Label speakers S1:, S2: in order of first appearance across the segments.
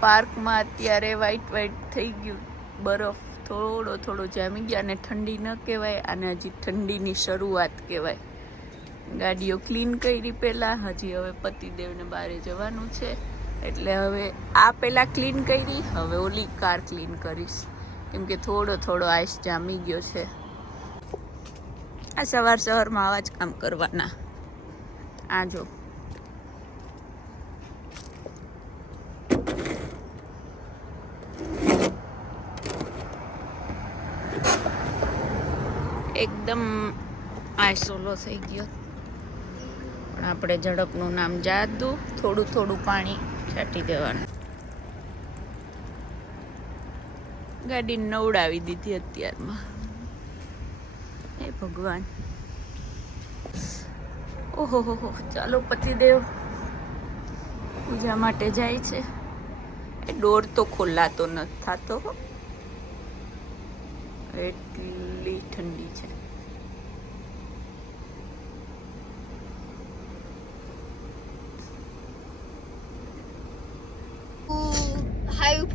S1: પાર્કમાં અત્યારે white white થઈ ગયું. બરફ થોડો થોડો જામી ગયા અને ઠંડી ન કહેવાય, અને હજી ઠંડીની શરૂઆત કહેવાય. ગાડીઓ ક્લીન કરી પહેલાં, હજી હવે પતિદેવને બહારે જવાનું છે. એટલે હવે આ પહેલાં ક્લીન કરી, હવે ઓલી કાર ક્લીન કરીશ. કેમ કે થોડો થોડો આઈસ જામી ગયો છે. આ સવાર સવારમાં આવા જ કામ કરવાના. આ જો. એકદમ આઈસોલો થઈ ગયો. પણ આપણે ઝડપનું નામ જાદુ, થોડું થોડું પાણી છાંટી દેવાનું. ગાડી નવડાવી દીધી અત્યારમાં. એ ભગવાન. ઓહો, હો ચાલો પતિદેવ. પૂજા માટે જાય છે. એ ડોર તો ખોલાતો નથી થતો હો. એટલી ઠંડી છે.
S2: હેરી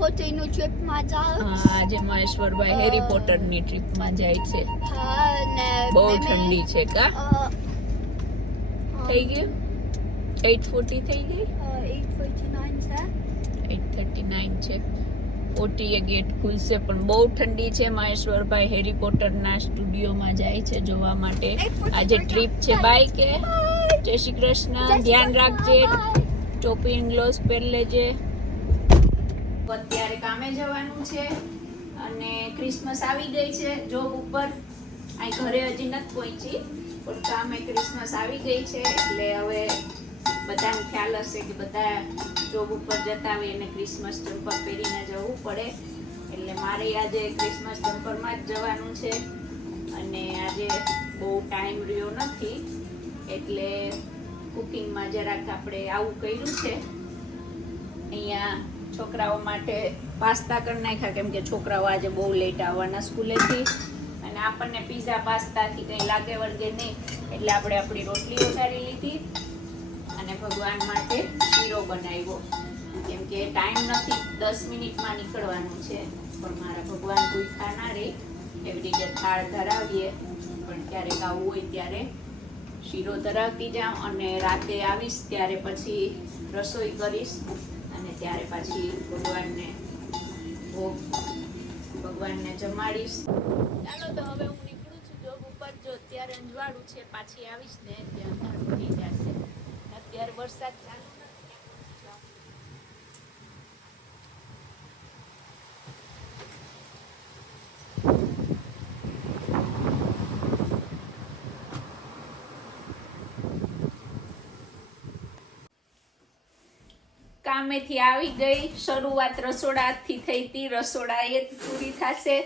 S1: હા, આજે મહેશ્વરભાઈ હેરી પોટરની ટ્રીપમાં જાય છે.
S2: હા ને
S1: બહુ ઠંડી છે કા? થઈ ગયું? એટ ફોર્ટી થઈ ગઈ?
S2: અ, 8:49 છે.
S1: એટ થર્ટી નાઇન છે. ઓટીએ ગેટ ખુલશે પણ બહુ ઠંડી છે મહેશ્વરભાઈ. હેરી પોટરના સ્ટુડિયોમાં જાય છે જોવા માટે. આજે ટ્રીપ છે. બાઈકે જય શ્રી કૃષ્ણ. ધ્યાન રાખજે. ટોપી ગ્લોવ્સ પહેરી લેજે. અત્યારે કામે જવાનું છે અને ક્રિસમસ આવી ગઈ છે જોબ ઉપર. આ ઘરે હજી નથી પહોંચી પણ કામે ક્રિસમસ આવી ગઈ છે. એટલે હવે બધાને ખ્યાલ હશે કે બધા જોબ ઉપર જતા હોય એને ક્રિસમસ જમ્પર પહેરીને જવું પડે. એટલે મારે આજે ક્રિસમસ જમ્પરમાં જ જવાનું છે અને આજે બહુ ટાઈમ રહ્યો નથી. એટલે કુકિંગમાં જરાક આપણે આવું કર્યું છે. અહીંયા છોકરાઓ માટે પાસ્તા કરી નાખ્યા, કેમ કે છોકરાઓ આજે બહુ લેટ આવવાના સ્કૂલેથી. અને આપણને પીઝા પાસ્તાથી કંઈ લાગે વળગે નહીં. એટલે આપણે આપણી રોટલી વઘારી લીધી. અને ભગવાન માટે શીરો બનાવ્યો. કેમ કે ટાઈમ નથી, દસ મિનિટમાં નીકળવાનું છે. પણ મારા ભગવાન ભૂખા ના રહે એવી રીતે થાળ ધરાવીએ. પણ ક્યારેક આવું હોય ત્યારે શીરો ધરાવતી જાઉં અને રાતે આવીશ ત્યારે પછી રસોઈ કરીશ. અને ત્યારે પાછી ભગવાનને ભોગ, ભગવાનને જમાડીશ. ચાલો તો હવે હું નીકળું છું. જોબ ઉપર જો અત્યારે અંજવાળું છે, પાછી આવીશ ને, ત્યાં થઈ જશે. કામેથી આવી ગઈ. શરૂઆત રસોડાથી થઈ હતી. રસોડા એ પૂરી થશે.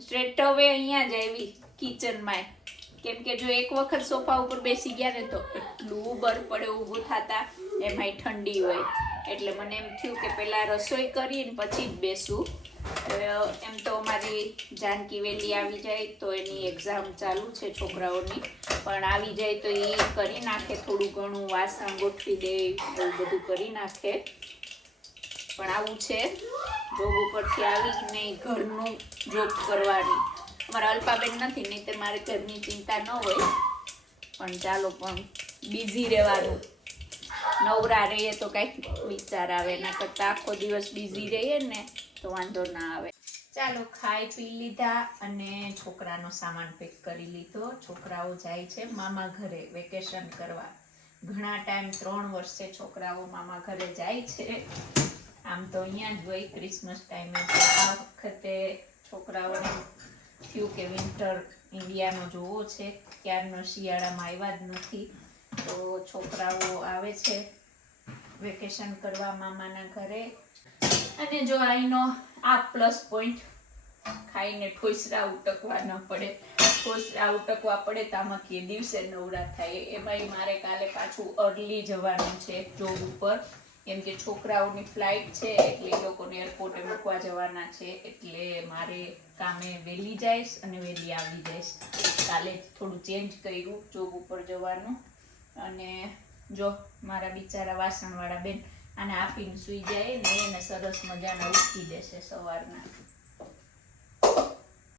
S1: સ્ટ્રેટ હવે અહીંયા જ આવી કિચનમાં કેમ કે જો એક વખત સોફા ઉપર બેસી ગયા ને તો એટલું બળ પડે, ઊભું થતા. એમાંય ઠંડી હોય. એટલે મને એમ થયું કે પહેલાં રસોઈ કરીને પછી જ બેસું. એમ તો અમારી જાનકી વેલી આવી જાય તો એની એક્ઝામ ચાલુ છે છોકરાઓની. પણ આવી જાય તો એ કરી નાખે, થોડું ઘણું વાસણ ગોઠવી દે, એવું બધું કરી નાખે. પણ આવું છે. જોબ ઉપરથી આવીને ઘરનું જોબ કરવાની. અમારા અલ્પાબેન નથી નહીં તે મારે ઘરની ચિંતા ન હોય. પણ ચાલો, પણ બિઝી રહેવાનું. નવરા રહીએ તો કંઈક વિચાર આવે એના કરતાં આખો દિવસ બિઝી રહીએ ને તો વાંધો ના આવે. ચાલો, ખાઈ પી લીધા અને છોકરાનો સામાન પેક કરી લીધો. છોકરાઓ જાય છે મામા ઘરે વેકેશન કરવા. ઘણા ટાઈમ ત્રણ વર્ષે છોકરાઓ મામા ઘરે જાય છે. આમ તો અહીંયા જ હોય ક્રિસમસ ટાઈમે આ વખતે છોકરાઓને થયું કે વિન્ટર ઇન્ડિયાનો જોવો છે, ક્યારનો શિયાળામાં આવ્યા જ નથી. તો છોકરાઓ આવે છે વેકેશન કરવા મામાના ઘરે. અને જો અહીંનો આ પ્લસ પોઈન્ટ ખાઈને ઠોસરા ઉટકવા ન પડે. ઠોસરા ઉટકવા પડે તો આમાં કે દિવસે નવરા થાય. એમાંય મારે કાલે પાછું અર્લી જવાનું છે જોબ ઉપર. કેમ કે છોકરાઓની ફ્લાઇટ છે એટલે એ લોકોને એરપોર્ટે મૂકવા જવાના છે એટલે મારે કામે વહેલી જઈશ અને વહેલી આવી જઈશ. કાલે થોડું ચેન્જ કર્યું જોબ ઉપર જવાનું. અને જો મારા બિચારા વાસણવાળા બેન આને આપીને સૂઈ જાય ને એને સરસ મજાના ઉઠી દેશે સવારના.